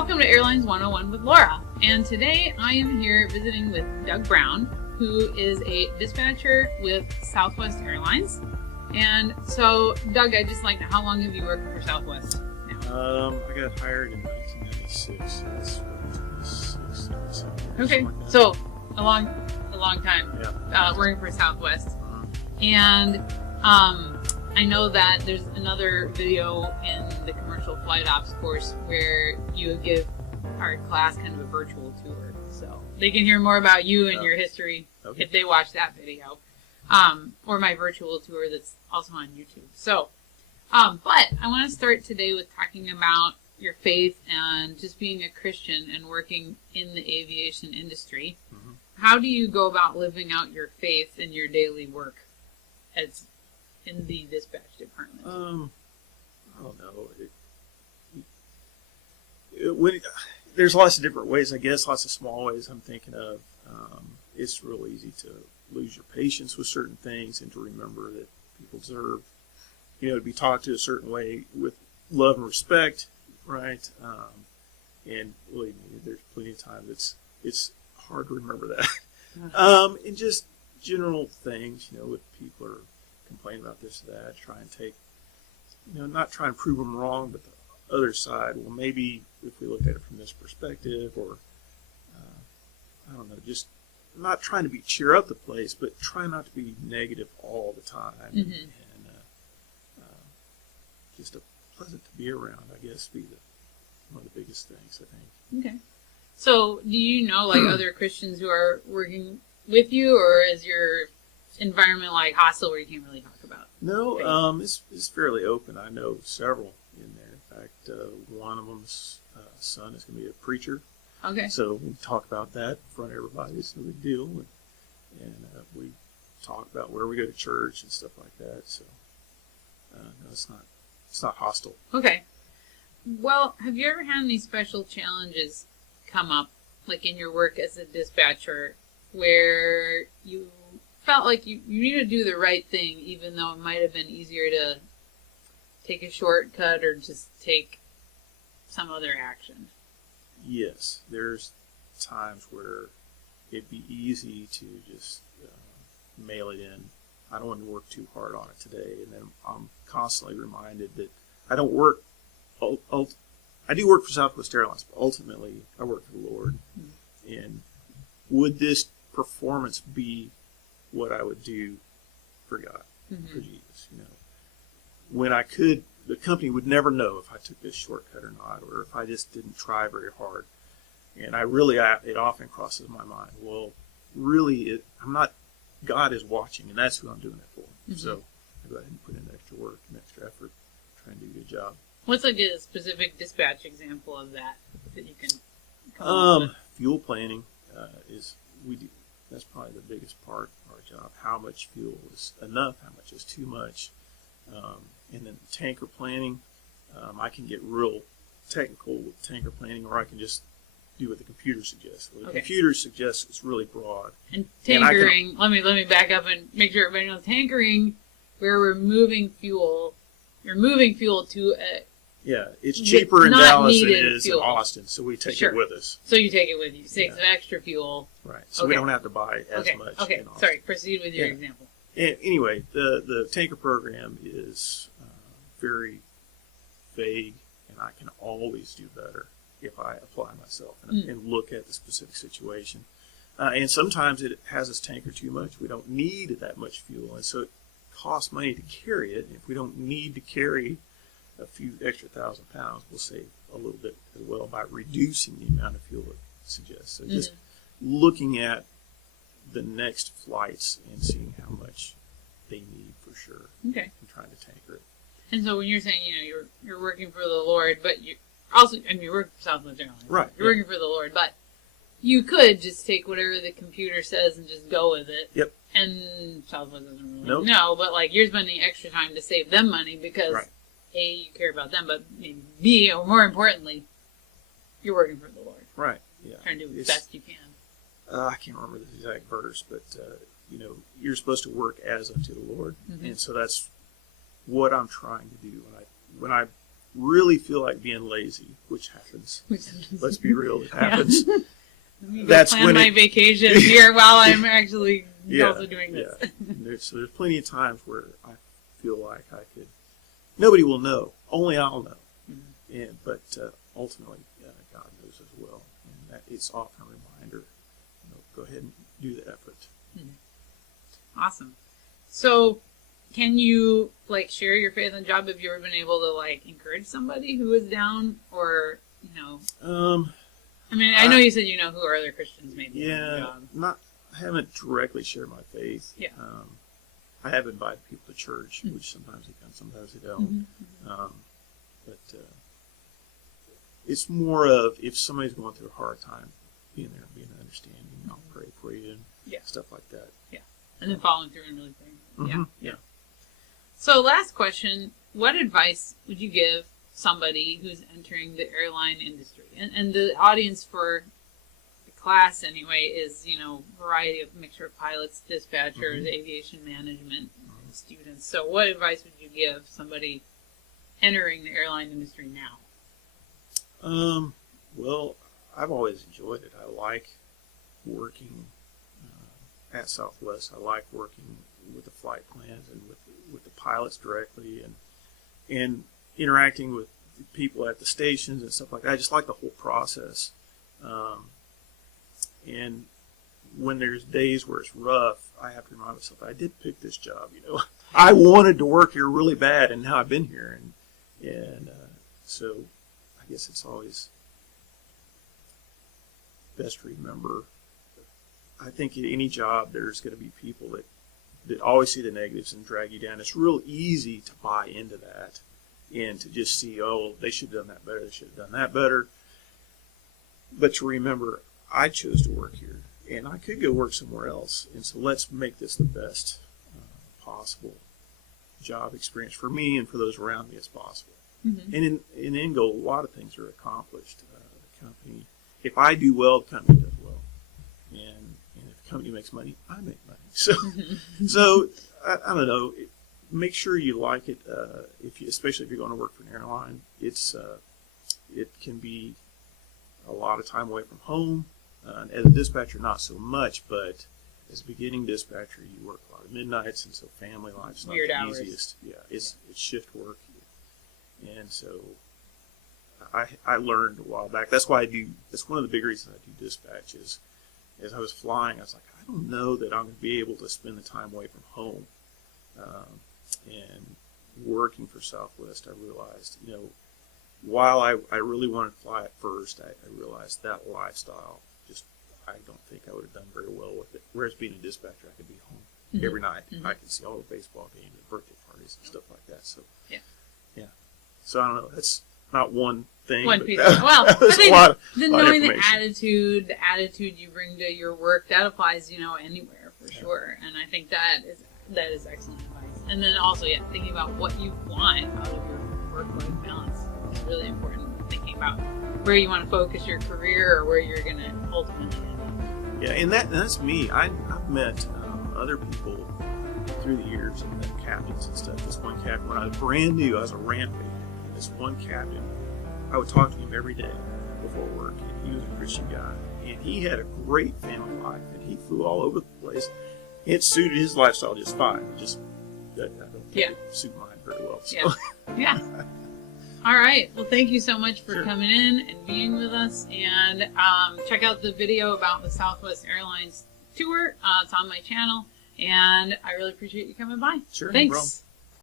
Welcome to Airlines 101 with Laura, and today I am here visiting with Doug Brown, who is a dispatcher with Southwest Airlines. And so, Doug, I'd just like to know, how long have you worked for Southwest now? I got hired in 1996, so that's what, 26, 27 years, Okay, like that. so a long time working for Southwest. And I know that there's another video in the commercial flight ops course where you give our class kind of a virtual tour, so they can hear more about you and your history if they watch that video, or my virtual tour that's also on YouTube. So, but I want to start today with talking about your faith and just being a Christian and working in the aviation industry. Mm-hmm. How do you go about living out your faith in your daily work as in the dispatch department? I don't know. There's lots of different ways, I guess, lots of small ways I'm thinking of. It's real easy to lose your patience with certain things and to remember that people deserve, to be talked to a certain way with love and respect, right? And believe me, there's plenty of times it's hard to remember that. And just general things, if people are complaining about this or that, try and take, not try and prove them wrong, but the other side, well, maybe if we look at it from this perspective, or, I don't know, just not trying to cheer up the place, but try not to be negative all the time. Mm-hmm. And just a pleasant to be around, I guess, be one of the biggest things, I think. Okay. So, do you know, other Christians who are working with you, or is your environment hostile where you can't really talk about? No, it's fairly open. I know several in there. In fact, one of them's son is going to be a preacher. Okay. So we talk about that in front of everybody. It's no big deal. And we talk about where we go to church and stuff like that. So no, it's not hostile. Okay. Well, have you ever had any special challenges come up, in your work as a dispatcher, where you felt like you need to do the right thing, even though it might have been easier to take a shortcut or just take some other action? Yes, there's times where it'd be easy to just mail it in. I don't want to work too hard on it today, and then I'm constantly reminded that I don't work. I do work for Southwest Airlines, but ultimately I work for the Lord. Mm-hmm. And would this performance be what I would do for God, mm-hmm. for Jesus? When I could, the company would never know if I took this shortcut or not, or if I just didn't try very hard. And it often crosses my mind. Well, really, God is watching, and that's who I'm doing it for. Mm-hmm. So I go ahead and put in extra work and extra effort, try and do a good job. What's a specific dispatch example of that you can come up with? Fuel planning that's probably the biggest part of our job. How much fuel is enough? How much is too much? And then tanker planning. I can get real technical with tanker planning, or I can just do what the computer suggests. What the computer suggests is really broad. And tankering, let me back up and make sure everybody knows. Tankering, where we're moving fuel, you're moving fuel to a... Yeah, it's cheaper in Dallas than it is in Austin, so we take it with us. So you take it with you. Take some extra fuel. Right, so we don't have to buy as much. Okay, sorry, proceed with your example. Anyway, the tanker program is very vague, and I can always do better if I apply myself and look at the specific situation. And sometimes it has us tanker too much. We don't need that much fuel, and so it costs money to carry it. And if we don't need to carry a few extra 1,000 pounds, we'll save a little bit as well by reducing the amount of fuel it suggests. So just looking at the next flights and seeing how much they need for sure. Okay. And trying to tanker it. And so when you're saying, you're working for the Lord, but you also, you're working for Southwest Airlines. Right. You're working for the Lord, but you could just take whatever the computer says and just go with it. Yep. And Southwest doesn't really know, but you're spending extra time to save them money because A, you care about them, but maybe B, or more importantly, you're working for the Lord. Right. Yeah. Trying to do the best you can. I can't remember the exact verse, but you're supposed to work as unto the Lord, and so that's what I'm trying to do. When I really feel like being lazy, which happens. Let's be real, it happens. Let me go That's plan when my vacation here while I'm actually also doing this. Yeah. There's plenty of times where I feel like I could. Nobody will know. Only I'll know. Mm-hmm. But ultimately, God knows as well, and that it's often a reminder. Go ahead and do the effort. Mm-hmm. Awesome. So, can you share your faith in job? Have you ever been able to encourage somebody who is down, or I mean, I know you said who other Christians may be. Yeah, I haven't directly shared my faith. Yeah. I have invited people to church, mm-hmm. which sometimes they come, sometimes they don't. Mm-hmm. But it's more of if somebody's going through a hard time, being there and being understanding, I'll pray for you and stuff like that. Yeah, and then following through and really praying. Mm-hmm. Yeah. So, last question: what advice would you give somebody who's entering the airline industry? And the audience for the class, anyway, is variety of mixture of pilots, dispatchers, mm-hmm. aviation management students. So, what advice would you give somebody entering the airline industry now? Well, I've always enjoyed it. I like working at Southwest. I like working with the flight plans and with the pilots directly, and interacting with people at the stations and stuff like that. I just like the whole process. And when there's days where it's rough, I have to remind myself I did pick this job. I wanted to work here really bad, and now I've been here, and so I guess it's always best to remember. I think in any job there's going to be people that always see the negatives and drag you down. It's real easy to buy into that and to just see, oh, they should have done that better, they should have done that better. But to remember, I chose to work here, and I could go work somewhere else. And so let's make this the best possible job experience for me and for those around me as possible. Mm-hmm. And in end goal, a lot of things are accomplished. The company, if I do well, the company does well. And if the company makes money, I make money. So, so I don't know. Make sure you like it. Especially if you're going to work for an airline, it can be a lot of time away from home. As a dispatcher, not so much, but as a beginning dispatcher, you work a lot of midnights, and so family life's not Weird the hours. easiest. Yeah, it's shift work, and so I learned a while back. That's why I do. That's one of the big reasons I do dispatch is, as I was flying, I was like, I don't know that I'm going to be able to spend the time away from home. And working for Southwest, I realized, while I really wanted to fly at first, I realized that lifestyle, I don't think I would have done very well with it. Whereas being a dispatcher, I could be home mm-hmm. every night. Mm-hmm. I could see all the baseball games and birthday parties and stuff like that. So, yeah. So I don't know. That's not one thing. One piece. Well, I think knowing the attitude you bring to your work, that applies, anywhere for sure. And I think that is excellent advice. And then also, thinking about what you want out of your work-life balance is really important. Thinking about where you want to focus your career or where you're going to ultimately end up. Yeah, and that's me. I've met other people through the years, and captains and stuff. This one captain, when I was brand new, I was a ramp agent. And this one captain, I would talk to him every day before work. And he was a Christian guy, and he had a great family life, and he flew all over the place. It suited his lifestyle just fine. I don't think it suit mine very well. So. Yeah. All right. Well, thank you so much for coming in and being with us. And check out the video about the Southwest Airlines tour. It's on my channel. And I really appreciate you coming by. Sure. Thanks.